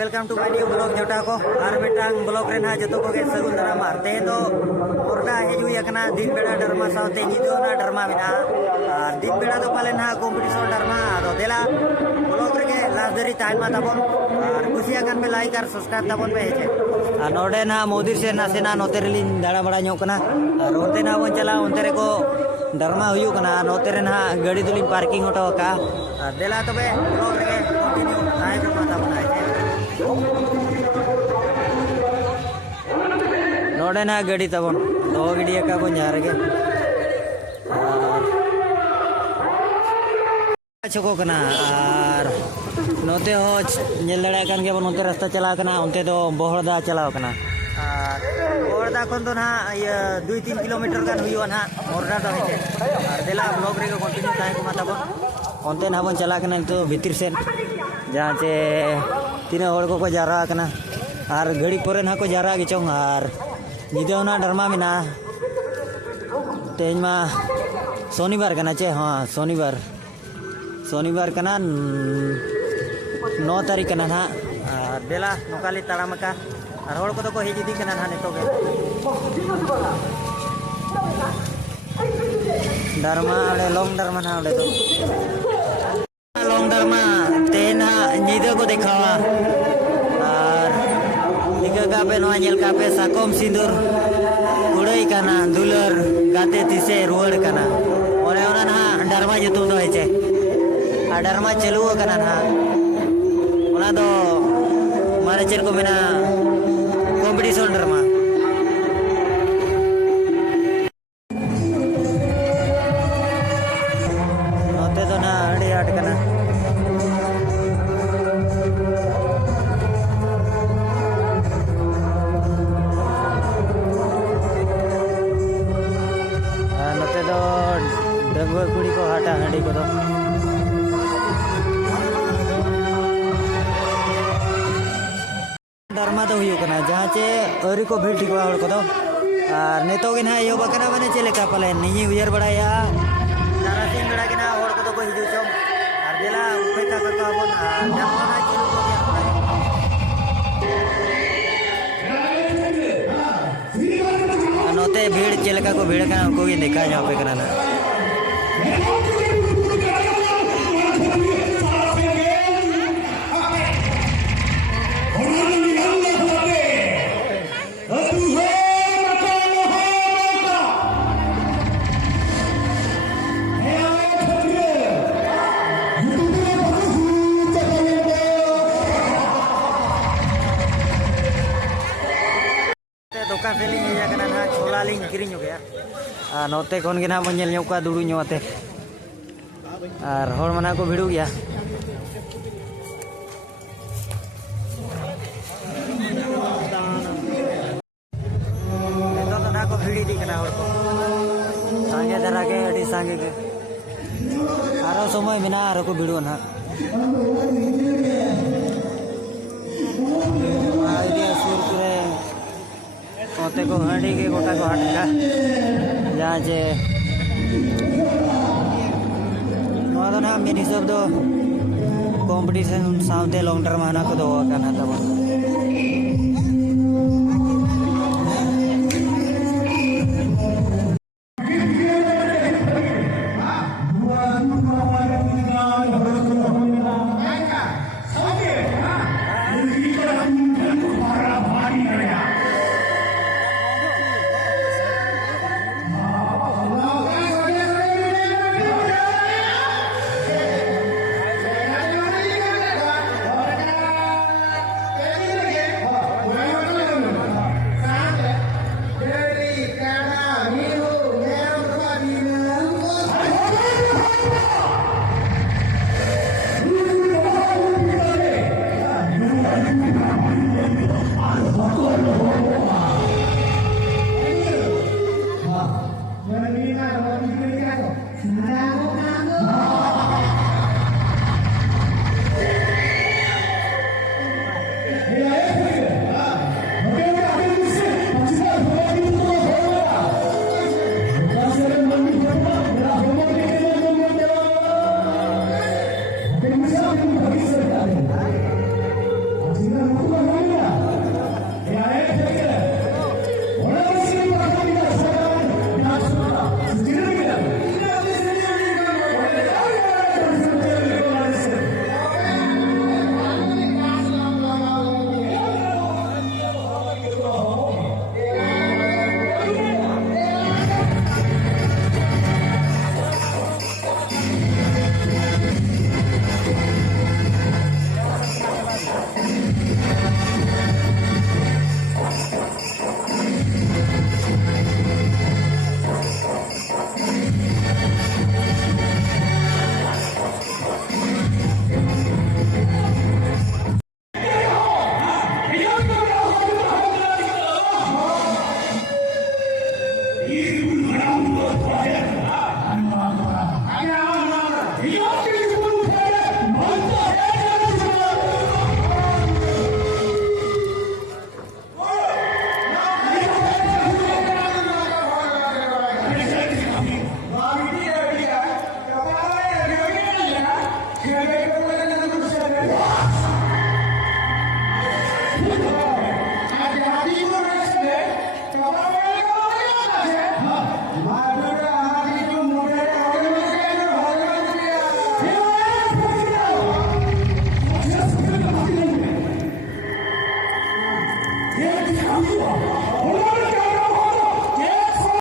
welcome to my new blog जोटा को और मिटांग ब्लॉग रे ना जतो को के सगुन दरामा ते तो मोरदा हेजुई एकना दिन बेड़ा डरमा सावते निदो ना डरमा मिना और दिन बेड़ा तो पाले ना कंपटीशन डरमा तो देला ब्लॉग रे के लास्ट दरी टाइम मा तबन और कुसिया कान पे लाइक और सब्सक्राइब तबन पे हेचे और नोडे ना मोदी से ना सेना नोते रिलिन दाड़ा बड़ा न्यो कना और ओते ना बन चला ओते रे को डरमा हुयु कना नोते रे ना गाड़ी दुलिन पार्किंग ओटो का देला तबे ब्लॉग रे कंटिन्यू आए को पता बनाए नोडे ना गाड़ी तबन दो गाड़ी का को जा रगे चको कना और नोते हो नेल दड़ा कान के नोते रास्ता चला कना उनते तो बोहरदा चलाव कना बोहरदा कोन तो ना ये 2-3 किलोमीटर गान हुयो ना बोहरदा तो हेचे और देला ब्लॉग रे को कंटिन्यू ताहे को माता उनते ना बन चला कना तो भीतर से जहाँ से तीन हड़ को जारा कना और घड़ी परे ना को जारा गिचों और निदे ना डरमा मिना तेज मा शनिवार कना चे हाँ शनिवार कना 9 तारीख कना ना देला नोकाली ताड़ाम का और हड़ को तो को हिजी कना ना नितो के डरमा ले लॉन्ग डरमा ना ले तो लॉन्ग डरमा तेना निदे को दिखावा और निका का पे नोआ नेल का पे साकोम सिंदूर कुड़ई कना दुलर गाते तिसे रुवड़ कना ओरे ओना ना डरमा जतु दो हेचे आ डरमा चलु कना ना ओना दो मारे चेर को मेना कंपटीशन डरमा नोते तो ना अड़ी आट कना नोते तो डंगुआ कुड़ी को हाटा हांडी को तो डरमा तो हुई कना जहाँ चे अरी को भीड़ ठीक हड़ को तो और नेतो के ना यो बकना माने चले का पले नहीं उयर बड़ाया तारा सिंह बड़ा के ना हड़ को तो को हिजु चो और देला उपेता का बोन डरमा चलु को नोते भीड़ चले का को भीड़ का उनको भी देखा यहाँ पे कना ना दोका सेलिंग हेजा कना ना छोला लिंग किरिंग हो गया नोते कोन के ना बन नेल का दुड़ू न्योते और हर मना को भिड़ू गया तो ना को भिड़ी दी कना हर को सांगे धरा के अड़ी सांगे के आरो समय बिना आरो को भिड़ू ना सुर करे ओते को हांडी के गोटा को हाट का जहाँ जे नोआ ना मेरी सब दो कंपटीशन साउते लॉन्ग टर्म आना को दो करना तब Jangan